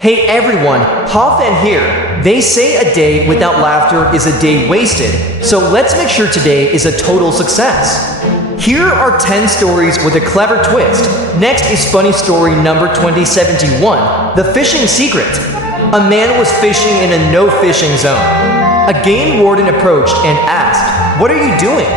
Hey everyone, Thanh here. They say a day without laughter is a day wasted, so let's make sure today is a total success. Here are 10 stories with a clever twist. Next is funny story number 2071, The Fishing Secret. A man was fishing in a no-fishing zone. A game warden approached and asked, "What are you doing?"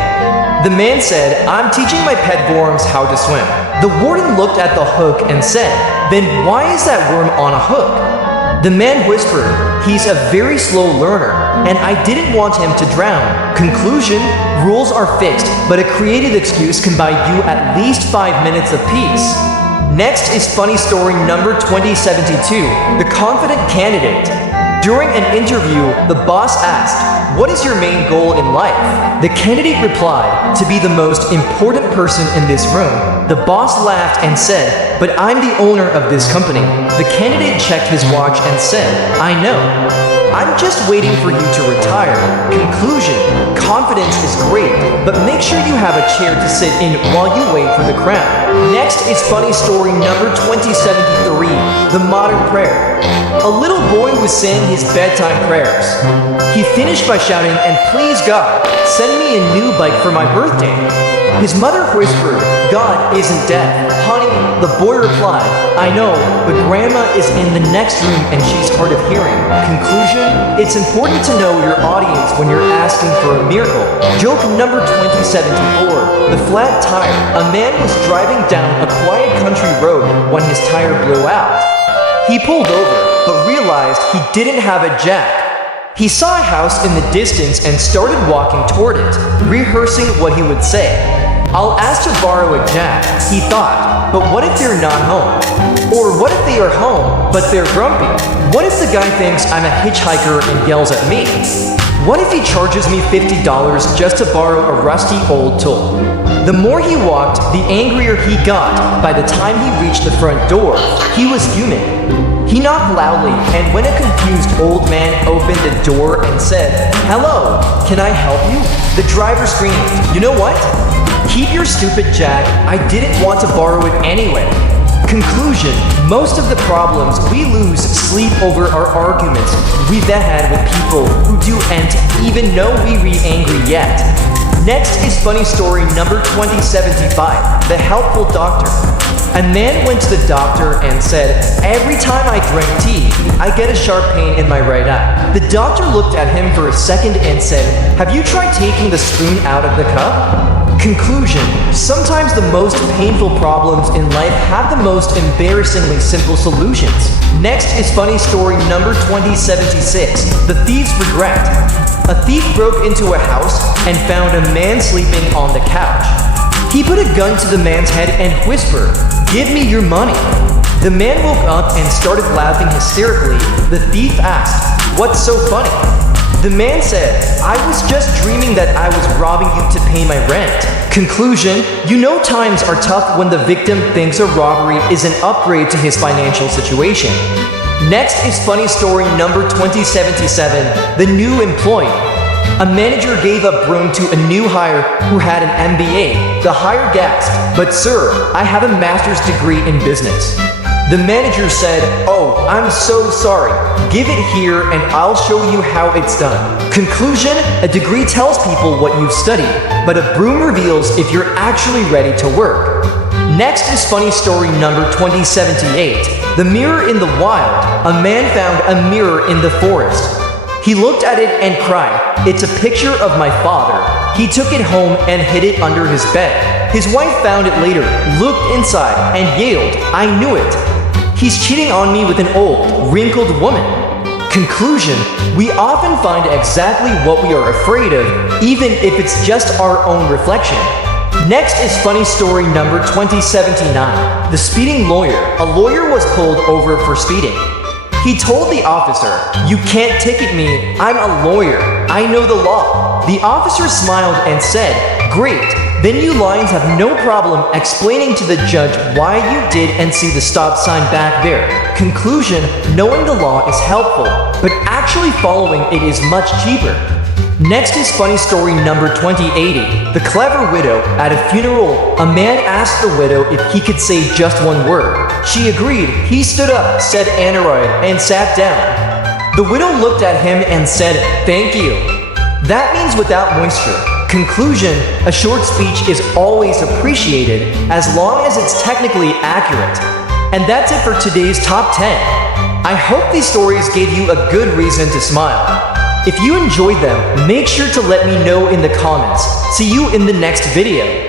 The man said, "I'm teaching my pet worms how to swim." The warden looked at the hook and said, "Then why is that worm on a hook?" The man whispered, "He's a very slow learner, and I didn't want him to drown." Conclusion: rules are fixed, but a creative excuse can buy you at least 5 minutes of peace. Next is funny story number 2072, The Confident Candidate. During an interview, the boss asked, "What is your main goal in life?" The candidate replied, "To be the most important person in this room." The boss laughed and said, "But I'm the owner of this company." The candidate checked his watch and said, "I know. I'm just waiting for you to retire." Conclusion: confidence is great, but make sure you have a chair to sit in while you wait for the crown. Next is funny story number 2073, The Modern Prayer. A little boy was saying his bedtime prayers. He finished by shouting, "And please God, send me a new bike for my birthday." His mother whispered, "God isn't deaf, honey." The boy replied, "I know, but grandma is in the next room and she's hard of hearing." Conclusion: it's important to know your audience when you're asking for a miracle. Joke number 2074, The Flat Tire. A man was driving down a quiet country road when his tire blew out. He pulled over, but realized he didn't have a jack. He saw a house in the distance and started walking toward it, rehearsing what he would say. "I'll ask to borrow a jack," he thought, "but what if they're not home? Or what if they are home, but they're grumpy? What if the guy thinks I'm a hitchhiker and yells at me? What if he charges me $50 just to borrow a rusty old tool?" The more he walked, the angrier he got. By the time he reached the front door, he was fuming. He knocked loudly, and when a confused old man opened the door and said, "Hello, can I help you?" the driver screamed, "You know what? Keep your stupid jack, I didn't want to borrow it anyway." Conclusion: most of the problems we lose sleep over our arguments we've had with people who don't even know we re angry yet. Next is funny story number 2075, The Helpful Doctor. A man went to the doctor and said, "Every time I drink tea, I get a sharp pain in my right eye." The doctor looked at him for a second and said, "Have you tried taking the spoon out of the cup?" Conclusion: sometimes the most painful problems in life have the most embarrassingly simple solutions. Next is funny story number 2076, The Thief's Regret. A thief broke into a house and found a man sleeping on the couch. He put a gun to the man's head and whispered, "Give me your money." The man woke up and started laughing hysterically. The thief asked, "What's so funny?" The man said, "I was just dreaming that I was robbing you to pay my rent." Conclusion: you know times are tough when the victim thinks a robbery is an upgrade to his financial situation. Next is funny story number 2077, The New Employee. A manager gave a broom to a new hire who had an MBA. The hire gasped, "But sir, I have a master's degree in business." The manager said, "Oh, I'm so sorry. Give it here and I'll show you how it's done." Conclusion: a degree tells people what you've studied, but a broom reveals if you're actually ready to work. Next is funny story number 2078, The Mirror in the Wild. A man found a mirror in the forest. He looked at it and cried, "It's a picture of my father." He took it home and hid it under his bed. His wife found it later, looked inside, and yelled, "I knew it. He's cheating on me with an old, wrinkled woman." Conclusion: we often find exactly what we are afraid of, even if it's just our own reflection. Next is funny story number 2079, The Speeding Lawyer. A lawyer was pulled over for speeding. He told the officer, "You can't ticket me, I'm a lawyer, I know the law." The officer smiled and said, "Great, then you lions have no problem explaining to the judge why you did and see the stop sign back there." Conclusion: knowing the law is helpful, but actually following it is much cheaper. Next is funny story number 2080. The clever widow. At a funeral, a man asked the widow if he could say just one word. She agreed. He stood up, said aneroid, and sat down. The widow looked at him and said, "Thank you." That means without moisture. Conclusion: a short speech is always appreciated as long as it's technically accurate. And that's it for today's top 10. I hope these stories gave you a good reason to smile. If you enjoyed them, make sure to let me know in the comments. See you in the next video.